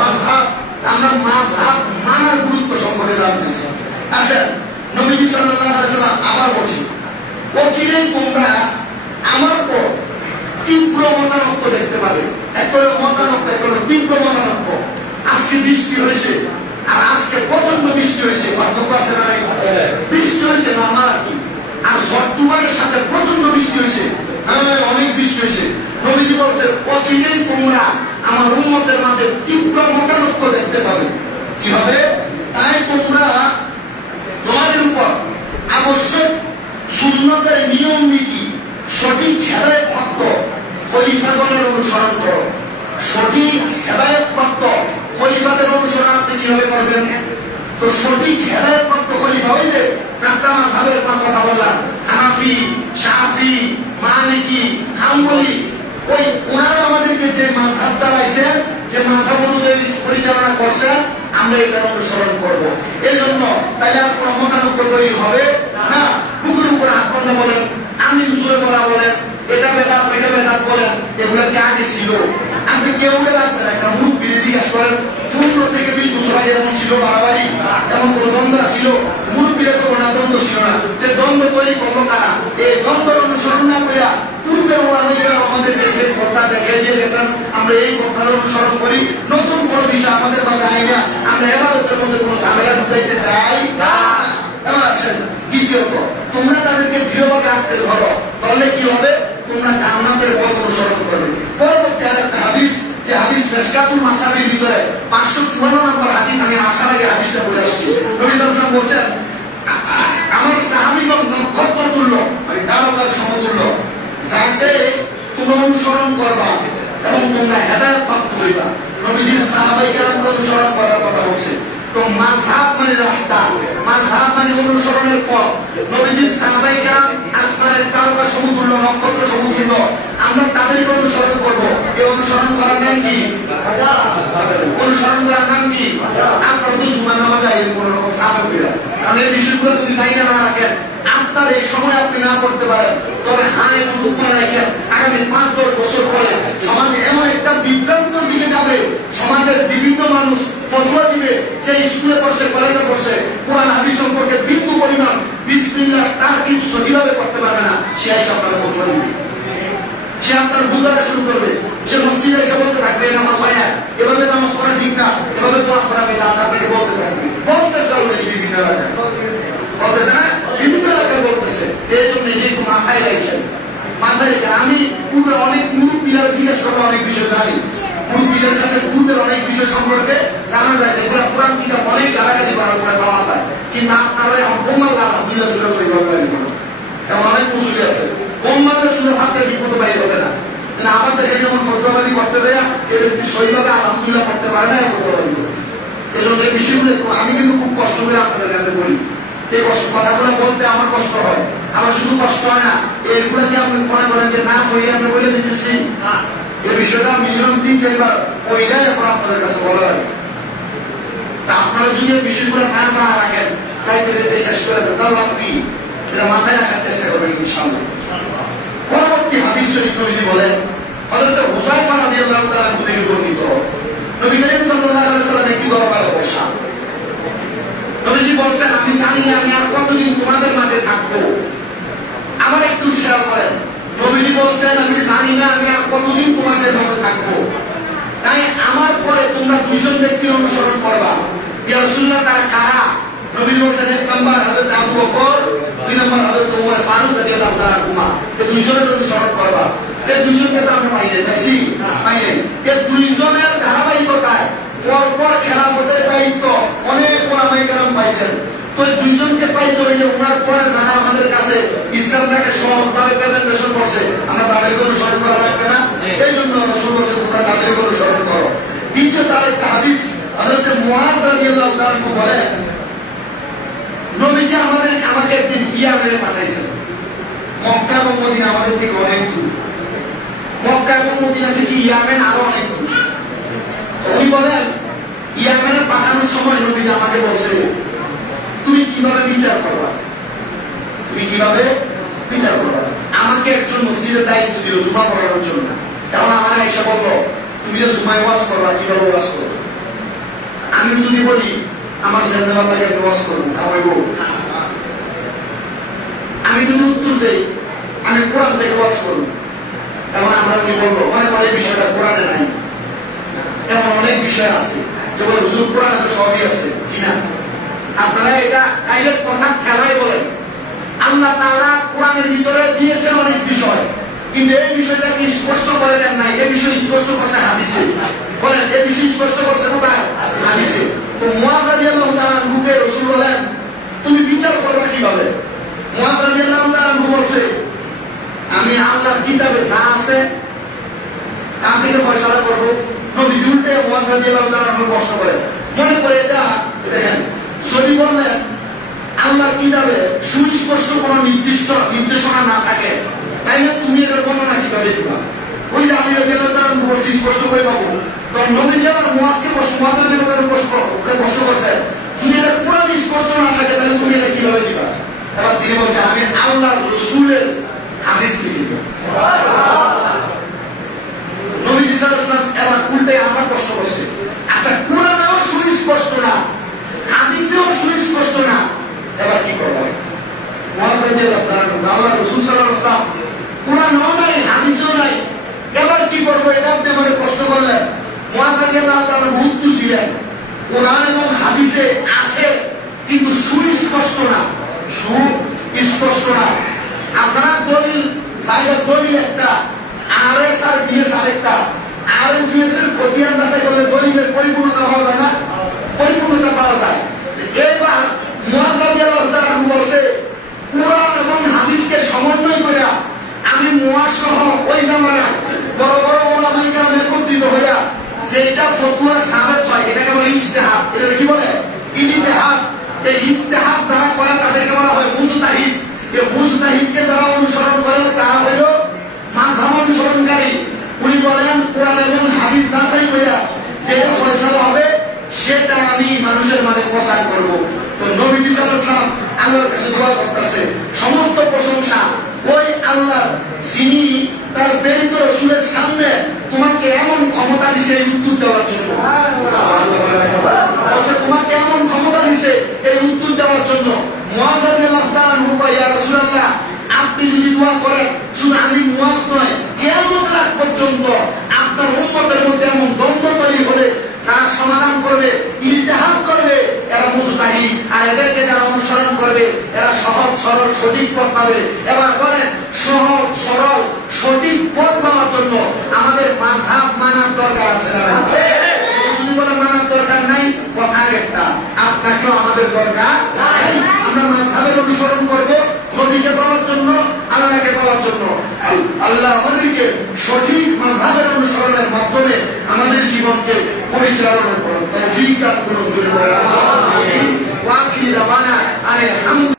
মাযহাব। আমরা মাযহাব মানার গুরুত্ব সম্পর্কে জানতেছি। আসেন নবীজি সাল্লাল্লাহু আলাইহি ওয়াসাল্লাম আবার বলছি, অচিরেই তোমরা আমার পর তীব্র মতানৈক্য দেখতে পাবে। এক করে মতানৈক্য, এক করে তীব্র মতানৈক্য। আজকে বৃষ্টি হয়েছে আর আজকে প্রচন্ড বৃষ্টি হয়েছে, পার্থক্য আছে না নাই? বৃষ্টি হয়েছে নরমাল আর কি, আর ঝড়-তুফানের সাথে প্রচন্ড বৃষ্টি হয়েছে, হ্যাঁ অনেক বৃষ্টি হয়েছে। নবীজি বলছে অচিরেই তোমরা আমার উম্মতের মাঝে তীব্র মতানৈক্য দেখতে পাবে। কিভাবে? তাই তোমরা তোমাদের উপর আবশ্যক সুন্নতের নিয়ম নীতি সঠিক হেদায়েত প্রাপ্ত খলিফাগণের অনুসরণ করো। সঠিক হেদায়েত প্রাপ্ত খলিফাদের অনুসরণ আপনি কিভাবে করবেন? তো সঠিক হেদায়েত প্রাপ্ত খলিফা হইলে চারটা মাযহাবের কথা বললাম, হানাফি, শাফি, মালিকি, হাম্বলি। ওই ওনারা আমাদেরকে যে মাযহাব চালাইছে, যে মাযহাব অনুযায়ী পরিচালনা করছে, আমরা এটা অনুসরণ করবো। এই জন্য তাইলে আর কোন মতানৈক্য তৈরি হবে না। বুকের উপর হাত বাঁধা বলেন, আমিন সুরে বলা বলেন, এটা বেদাত ওইটা বেদাত বলেন, এগুলো কি আগে ছিল? আপনি কেউ লাগবে না, একটা মুরব্বী জিজ্ঞাসা করেন 15 থেকে 20 বছর আগে এমন ছিল বাড়াবাড়ি, এমন কোন দ্বন্দ্ব ছিল? মুরব্বীরা তো কোনো দ্বন্দ্ব ছিল না। যে দ্বন্দ্ব তৈরি করলো কারা? এই দ্বন্দ্ব অনুসরণ না করিয়া পূর্বে ওলামায়ে আমাদেরকে যে কথা দেখিয়ে দিয়ে গেছেন, আমরা এই কথার অনুসরণ করি। নতুন কোন বিষয় আমাদের মাঝে আই না, আমরা ইবাদতের মধ্যে কোনো ঝামেলা ঢুকাইতে চাই না। এবার আসেন দ্বিতীয়ত, তোমরা তাদেরকে দৃঢ়ভাবে আঁকড়ে ধরো, তাহলে কি হবে? তোমরা জান্নাতের পথ অনুসরণ করবে। পরবর্তী আরেকটা হাদিস, যে হাদিস মিশকাতুল মাসাবির ভিতরে 554 নম্বর হাদিস, আমি আসার আগে হাদিসটা বলে আসছি। নবী সাল্লাল্লাহু আলাইহি ওয়াসাল্লাম বলছেন, আমার সাহাবীগণ নক্ষত্র তুল্য, মানে তারকার সমতুল্য, যাকে তোমরা অনুসরণ করবা এবং তোমরা হেদায়েত প্রাপ্ত হইবা। নবীজির সাহাবায়ে কেরামকে অনুসরণ করার কথা বলছে। তো মাযহাব মানে রাস্তা, মাযহাব মানে অনুসরণের পথ। নবীজির সাহাবায়ে কেরাম আসমানের তারকা সমতুল্য, নক্ষত্র সমতুল্য, আমরা তাদেরকে অনুসরণ করব। এই অনুসরণ করার নাম কি? অনুসরণ করার নাম কি? আপনারা তো সুবহান নামাজ আইন কোন রকম সাহাবীরা, কারণ এই বিষয়গুলো যদি জানি না রাখেন, আপনার এই সময় আপনি না করতে পারেন, তবে হ্যাঁ একটু করে রাখেন, আগামী 5-10 বছর পরে সমাজে এমন একটা বিভ্রান্তির দিকে যাবে, সমাজের বিভিন্ন মানুষ ফতোয়া দিবে যে স্কুলে পড়ছে, কলেজে পড়ছে, কোরআন হাদিস সম্পর্কে বিন্দু পরিমাণ বিসমিল্লাহ তারকিব সহিহ করবে, সে মসজিদে এসে বলতে থাকবে নামাজ হয় না, এভাবে নামাজ পড়া ঠিক না, এভাবে দোয়া করা বেদাত, আপনাকে বলতে থাকবে, বলতেছে অলরেডি বিভিন্ন এলাকায়, বলতেছে না, বিভিন্ন এলাকায় বলতেছে। এই জন্য একটু মাথায় রাখেন, মাথায় রেখে আমি পূর্বের অনেক মুরব্বীরা জিজ্ঞেস করবো, অনেক বিষয় জানি, মুরব্বীদের কাছে পূর্বের অনেক বিষয় সম্পর্কে জানা যায়, সেগুলো কোরআন কিতাব অনেক গালাগালি করার পরে পাওয়া যায়, কিন্তু আপনারা এখন বোমাল আলহামদুলিল্লাহ সুরে সই গালাগালি করেন, এমন অনেক মুসুলি আছে বোমালের সুরে হাতে ঠিক মতো বাইর হবে না, আমাদের যেমন সত্যবাদী করতে দেয়া এ ব্যক্তি সইভাবে আলহামদুলিল্লাহ করতে পারে না, সত্যবাদী করে। এই জন্য এই বিষয়গুলো আমি কিন্তু খুব কষ্ট করে আপনাদের কাছে বলি, এই কথাগুলো বলতে আমার কষ্ট হয়, আমার শুধু কষ্ট হয় না, এইগুলো কি আপনি মনে করেন যে না হয়ে আমরা বলে দিতেছি, এই বিষয়টা মিনিমাম 3-4 বার ওইটাই এখন আপনাদের কাছে বলা লাগে। তা আপনারা যদি এই বিষয়গুলো না মানা রাখেন, চাইতে দিতে শেষ করে দেন, তাহলে আপনি এটা মাথায় রাখার চেষ্টা করবেন ইনশাআল্লাহ। পরবর্তী হাদিস শরীফ নবীজি বলেন, হযরত হুযায়ফা রাদিয়াল্লাহু তাআলা থেকে বর্ণিত, নবী করিম সাল্লাল্লাহু আলাইহি ওয়াসাল্লাম একটি দরবারে বসা, নবীজি বলছেন, আমি জানি না আমি আর কতদিন তোমাদের মাঝে থাকবো, আমার একটু শেয়ার করেন। নবীজি বলছেন, আমি জানি না আমি আর কতদিন তোমাদের মাঝে থাকবো, তাই আমার পরে তোমরা দুইজন ব্যক্তির অনুসরণ করবা। ইয়া রাসূলুল্লাহ, তারা কারা? নবী বলছেন, 1 নম্বর হযরত আবু বকর, 2 নম্বর হযরত ওমর ফারুক রাদিয়াল্লাহু তাআলা আনহুমা, এই দুইজনের অনুসরণ করবা। এই দুইজনকে তো আমরা পাইলেন বেশি পাইলেন, এই দুইজনের ধারাবাহিকতায় পরপর খেলাফতের দায়িত্ব অনেক ওলামায়ে কেরাম পাইছেন। তো এই দুইজনকে পাইতে হইলে ওনার পরে যারা আমাদের কাছে ইসলামটাকে সহজভাবে প্রেজেন্টেশন করছে, আমরা তাদেরকে অনুসরণ করা লাগবে না? এই জন্য রাসূল বলেছেন, তোমরা তাদেরকে অনুসরণ করো। দ্বিতীয় তার একটা হাদিস, হযরত মুআয রাদিয়াল্লাহু তাআলা বলেন, নবীজি আমাকে একদিন ইয়ামেনে পাঠাইছেন। মক্কা এবং মদিনা আমাদের থেকে অনেক দূর, মক্কা এবং মদিনা থেকে ইয়ামেন আরো অনেক দূর। উনি বলেন, ইয়ামেনে পাঠানোর সময় নবীজি আমাকে বলছে, তুমি কিভাবে বিচার করবা, তুমি কিভাবে বিচার করবা। আমাকে একজন মসজিদের দায়িত্ব দিল জুমা পড়ানোর জন্য। তখন আমার আয়েশা বলল, তুমি যে জুমায় ওয়াজ করবা, কিভাবে ওয়াজ করবো? আমি যদি বলি আমার সেন্দাবাল্লাহকে আমি ওয়াজ করবো, তাহলে আমি যদি উত্তর দেই আমি কোরআন থেকে ওয়াজ করবো, এমন আমরা উনি বলবো, মনে করে এই বিষয়টা কোরআনে নাই, এমন অনেক বিষয় আছে যে বলে হুজুর কোরআনে তো সবই আছে। জি না, আপনারা এটা কাইলের কথা খেলাই বলেন, আল্লাহ তাআলা কোরআনের ভিতরে দিয়েছেন অনেক বিষয়, কিন্তু এই বিষয়টাকে স্পষ্ট করে দেন নাই, এই বিষয় স্পষ্ট করছে হাদিসে। বলেন, এই বিষয় স্পষ্ট করছে কোথায়? হাদিসে। তো মুআয রাদিয়াল্লাহু তাআলা আনহুকে রাসূল বলেন, তুমি বিচার করবে কিভাবে? মুআয রাদিয়াল্লাহু তাআলা আনহু বলছে, আমি আল্লাহর কিতাবে যা আছে তা থেকে ফয়সালা করবো। নবী উল্টে মুআয রাদিয়াল্লাহু তাআলা আনহু প্রশ্ন করেন, মনে করে এটা দেখেন, যদি বললেন আল্লাহর কিতাবে সুস্পষ্ট কোন নির্দিষ্ট নির্দেশনা না থাকে, তাইলে তুমি এটা বর্ণনা কিভাবে দিবা? ওই যে আমি বলছি স্পষ্ট করে পাবো, তখন নবী যে আমার মুআযকে প্রশ্ন করছে, যদি এটা কোরআন স্পষ্ট না থাকে তাহলে তুমি এটা কিভাবে দিবা? এবার তিনি বলছে, আমি আল্লাহর রাসূলের হাদিস থেকে দিব। নবী সাল্লাল্লাহু আলাইহি ওয়াসাল্লাম এবার উল্টে আমার প্রশ্ন করছে, আচ্ছা কোরআনেও সুস্পষ্ট না, হাদিসেও সুস্পষ্ট না, এবার কি করবো? আল্লাহ রাসূল সাল্লাল্লাহু আলাইহি ওয়াসাল্লাম কোরআনও নাই হাদিসও নাই, এবার কি করবো? এটা আপনি আমাকে প্রশ্ন করলেন। মুআয রাদিয়াল্লাহু তাআলা উত্তর দিলেন, কোরআন এবং হাদিসে আছে কিন্তু সুস্পষ্ট না, সুস্পষ্ট না। আপনারা দলিল সাইডের দলিল একটা, আরএস আর বিএস আরেকটা, আরএস বিএস এর খতিয়ান যাচাই করলে দলিলের পরিপূর্ণতা পাওয়া যায় না, পরিপূর্ণতা পাওয়া যায়। এবার মুআয রাদিয়াল্লাহু তাআলা বলছে, কোরআন এবং হাদিসকে সমন্বয় করে আমি মুআয সহ ওই জামানায় বড় বড় ওলামায়ে কেরাম একত্রিত হইয়া যেটা ফতোয়া সাবেত হয় এটাকে বলে ইজতিহাদ। এটা কি বলে? ইজতিহাদ। এই ইজতিহাদ যারা করে তাদেরকে বলা হয় মুজতাহিদ। এই মুজতাহিদকে যারা অনুসরণ করে তারা হইল মাযহাব অনুসরণকারী। উনি বলেন, কোরআন এবং হাদিস যাচাই করে যেটা ফয়সালা হবে সেটা আমি মানুষের মাঝে প্রচার করব। তো নবীজি সাল্লাল্লাহু আলাইহি ওয়াসাল্লাম আল্লাহর কাছে দোয়া করতেছে, সমস্ত প্রশংসা ওই আল্লাহ যিনি তার প্রেরিত রাসূলের সামনে তোমাকে এমন ক্ষমতা দিয়েছে এই উত্তর দেওয়ার জন্য। তোমাকে এমন ক্ষমতা দিয়েছে এই উত্তর দেওয়ার জন্য। মুআয রাদিয়াল্লাহু তাআলা আনহু কয়, ইয়া রাসূলুল্লাহ, আপনি যদি দোয়া করেন, শুধু আমি মুআয নয়, কিয়ামত রাত পর্যন্ত সরল সঠিক পথ পাবে। এবার বলেন, সহজ সরল সঠিক পথ পাওয়ার জন্য আমাদের মাযহাব মানার দরকার আছে না? যদি বলে মানার দরকার নাই, কথা একটা, আপনাকেও আমাদের দরকার নাই। আমরা মাযহাবের অনুসরণ করবো নবীকে পাওয়ার জন্য, আল্লাহকে পাওয়ার জন্য। আল্লাহ আমাদেরকে সঠিক মাযহাবের অনুসরণের মাধ্যমে আমাদের জীবনকে পরিচালনা করুন, তৌফিক দান করুন।